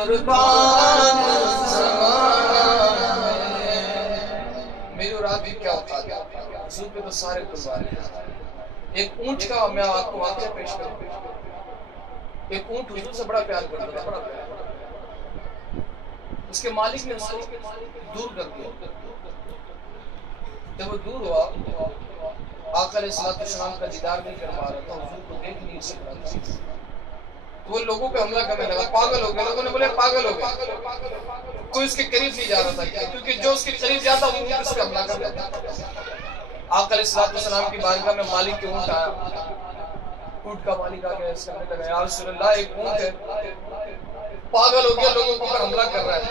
قربان زمانہ ہے۔ میری اور آپ کی کیا اوقات ہے؟ حضور پہ تو سارے قربان ہیں۔ ایک اونٹ کا میں آپ کو واقعہ پیش کروں۔ ایک اونٹ حضور سے بڑا پیار کرتا تھا، بڑا پیار۔ اس کے مالک نے اس کو دور کر دیا۔ جب وہ دور ہوا، آقا علیہ السلام کا دیدار نہیں کر پا رہا تھا، حضور کو دیکھ نہیں سک رہا تھا، تو وہ لوگوں پہ حملہ کرنے لگا۔ پاگل ہو گیا، لوگوں نے بولے پاگل ہو گیا۔ کوئی اس کے قریب نہیں جا رہا تھا، کیونکہ جو اس کے قریب جاتا وہ اونٹ اس پہ حملہ کر دیتا۔ آقا علیہ السلام کی بارگاہ میں مالک کے اونٹ آیا۔ اونٹ کا مالک آ گیا، اس کہنے لگا یا رسول اللہ ایک اونٹ ہے، پاگل ہو گیا، لوگوں کے اوپر حملہ کر رہا ہے۔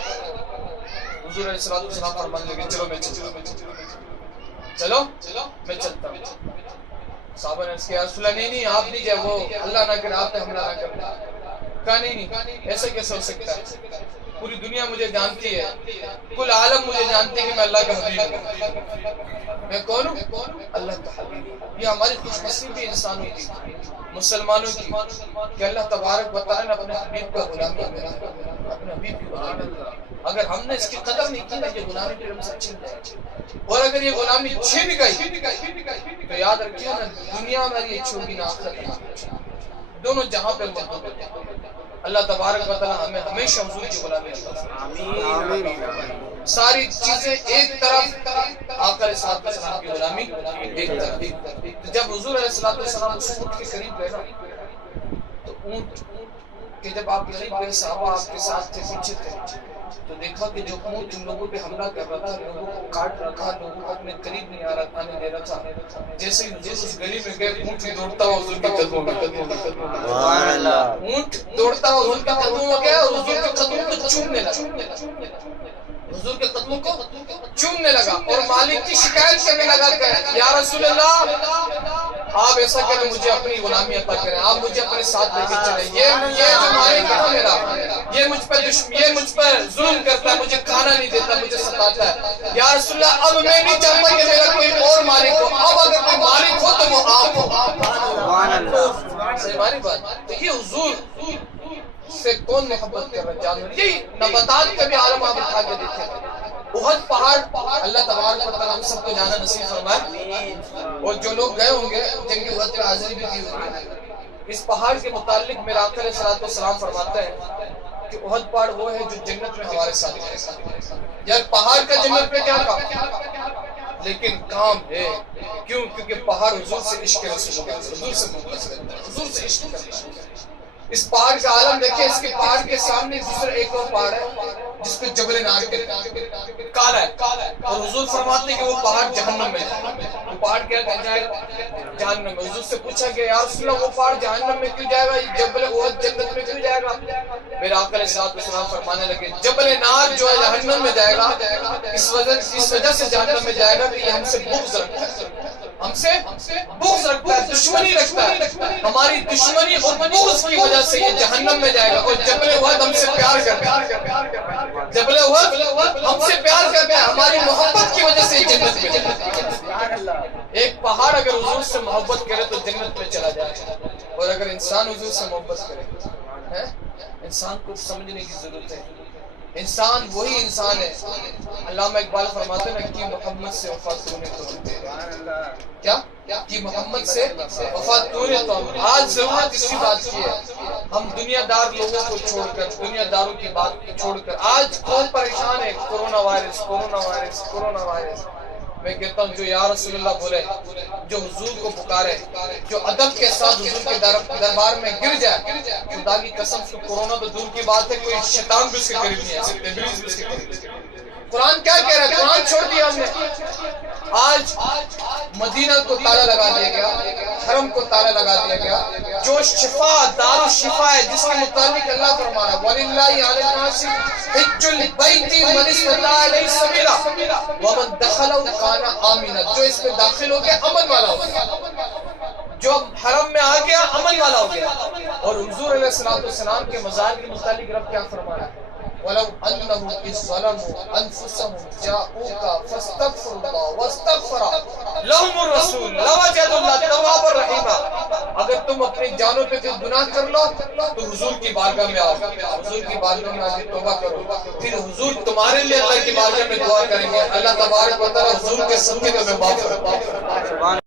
حضور علیہ السلام فرمانے لگے چلو میں چلتا ہوں، چلو میں چلتا ہوں۔ صحابہ نے کہا رسول اللہ نہیں آپ نہیں جائے، وہ اللہ نہ کرے آپ پہ حملہ نہ کرے۔ کہا نہیں ایسا کیسے ہو سکتا ہے؟ پوری دنیا مجھے جانتی ہے، کل عالم مجھے جانتے ہیں کہ میں اللہ کا حبیب ہوں۔ میں کون ہوں؟ اللہ کا حبیب۔ یہ ہماری خوش نصیبی انسانوں کی، مسلمانوں کی، کہ اللہ تبارک و تعالیٰ نے اپنے حبیب کا غلامی بنا، اپنے حبیب کی غلامی بنا۔ اگر ہم نے اس کی قدر نہیں کی نا، یہ غلامی پھر ہم سے چھن جائے گی۔ اور اگر یہ غلامی چھن گئی تو یاد رکھیے نا، دنیا میں یہ چھوٹی نہ آخرت میں، دونوں جہاں پہ محبوب ہے۔ اللہ تبارک و تعالیٰ ہمیں ہمیشہ حضور کی غلامی عطا فرمائے۔ ساری چیزیں ایک طرف، آقا علیہ السلام کی غلامی ایک طرف۔ جب حضور علیہ السلام اس اونٹ کے قریب گئے نا، تو اونٹ کہ جب آپ قریب گئے، صحابہ آپ کے ساتھ تھے، پیچھے تھے، تو دیکھا کہ جو اونٹ ان لوگوں پہ حملہ کر رہا تھا، لوگوں کو کاٹ رکھا، لوگوں کو اپنے قریب نہیں آنے دے رہا تھا۔ جیسے ہی حضور اس گلی میں گئے، اونٹ دوڑتا ہوا حضور کے قدموں میں، اونٹ دوڑتا ہوا حضور کے قدموں میں گیا اور حضور کے قدموں کو چومنے لگا، حضور کے قدموں کو چومنے لگا اور مالک کی شکایت کرنے لگا کہ یا رسول اللہ آپ ایسا کریں، مجھے اپنی غلامی عطا کریں، آپ مجھے اپنے ساتھ لے کے چلیں۔ یہ جو مالک ہے میرا، یہ مجھ پر ظلم کرتا ہے، مجھے کھانا نہیں دیتا، مجھے ستاتا ہے۔ یا رسول اللہ اب میں نہیں چاہتا کہ میرا کوئی اور مالک ہو، اب اگر کوئی مالک ہو تو وہ آپ ہو۔ صحیح ہماری بات۔ تو یہ حضور سے کون محبت کر رہا ہے؟ جانور یہی نباتات کا بھی عالم آپ اٹھا کے دیکھیں۔ احد پہاڑ، اللہ تبارک و تعالیٰ ہم سب کو جانا نصیب فرمائے، اور جو لوگ گئے ہوں گے جن کی احد پہ حاضری بھی کی ہوگی۔ اس پہاڑ کے متعلق میرا آقا علیہ السلام فرماتے ہیں کہ احد پہاڑ وہ ہے جو جنت میں ہمارے ساتھ ہے۔ یار پہاڑ کا جنت میں کیا کام، لیکن کام ہے کیوں؟ کیونکہ پہاڑ حضور سے عشق رسول کرتا ہے، حضور سے محبت کرتا ہے، حضور سے عشق کرتا ہے۔ اس پہاڑ کا عالم دیکھیں، اس کے پہاڑ کے سامنے دوسرا ایک اور پہاڑ ہے جس کو جبل نار کہتے ہیں، کالا ہے، اور حضور فرماتے ہیں کہ وہ پہاڑ جہنم میں ہے۔ وہ پہاڑ کیا جائے گا؟ جہنم میں۔ حضور سے پوچھا کہ یا رسول اللہ وہ پہاڑ جہنم میں کیوں جائے گا، جبل احد جنت میں کیوں جائے گا؟ میرے آقا علیہ السلام فرمانے لگے جبل نار جو ہے جہنم میں جائے گا، اس وجہ سے جہنم میں جائے گا کہ یہ ہم سے بغض رکھتا ہے، ہم سے بغض رکھتا ہے، دشمنی رکھتا ہے، ہماری دشمنی اور بغض کی وجہ سے یہ جہنم میں جائے گا۔ اور جبل احد ہم سے پیار کرتا ہے، جبل احد ہم سے پیار کرتا ہے، ہماری محبت کی وجہ سے یہ جنت میں جائے گا۔ ایک پہاڑ اگر حضور سے محبت کرے تو جنت میں چلا جائے گا، اور اگر انسان حضور سے محبت کرے، انسان کو سمجھنے کی ضرورت ہے، انسان وہی انسان ہے۔ علامہ اقبال فرماتے ہیں کہ محمد سے وفا تو نے تو کیا کہ محمد سے وفا تو نے تو آج ضرورت اسی بات کی ہے، ہم دنیا دار لوگوں کو چھوڑ کر، دنیا داروں کی بات چھوڑ کر، آج کون پریشان ہے؟ Corona virus, corona virus, corona virus. میں کہتا ہوں جو یا رسول اللہ بولے، جو حضور کو پکارے، جو ادب کے ساتھ حضور کے دربار میں گر جائے، خدا کی قسم سے کورونا تو دور کی بات ہے، کوئی شیطان بھی اس کے قریب نہیں آ سکتے، ابلیس بھی اس کے قریب نہیں۔ قرآن کیا کہہ رہا ہے؟ قرآن چھوڑ دیا ہم نے۔ آج مدینہ کو تالا لگا دیا گیا، حرم کو تالا لگا دیا گیا، جو شفا دار الشفا ہے جس کے متعلق اللہ فرما رہا ہے وَلِلَّهِ عَلَى النَّاسِ حِجُّ الْبَيْتِ مَنِ اسْتَطَاعَ إِلَيْهِ سَبِيلًا وَمَنْ دَخَلَهُ كَانَ آمِنًا۔ جو اس پہ داخل ہو گیا امن والا ہو گیا، جو حرم میں آ گیا امن والا ہو گیا۔ اور حضور علیہ السلام کے مزار کے متعلق رب کیا فرما رہا ہے؟ ولو انهم اذ ظلموا انفسهم جاءوك فاستغفروا الله واستغفر لهم الرسول لوجدوا الله توابا رحیما. اگر تم اپنی جانوں پہ کوئی گناہ کر لو تو حضور کی بارگاہ میں آؤ, حضور کی بارگاہ میں آ کے توبہ کرو, پھر حضور تمہارے لیے اللہ کی بارگاہ میں دعا کریں گے, اللہ تبارک و تعالی حضور کے صدقے میں معاف فرمائے.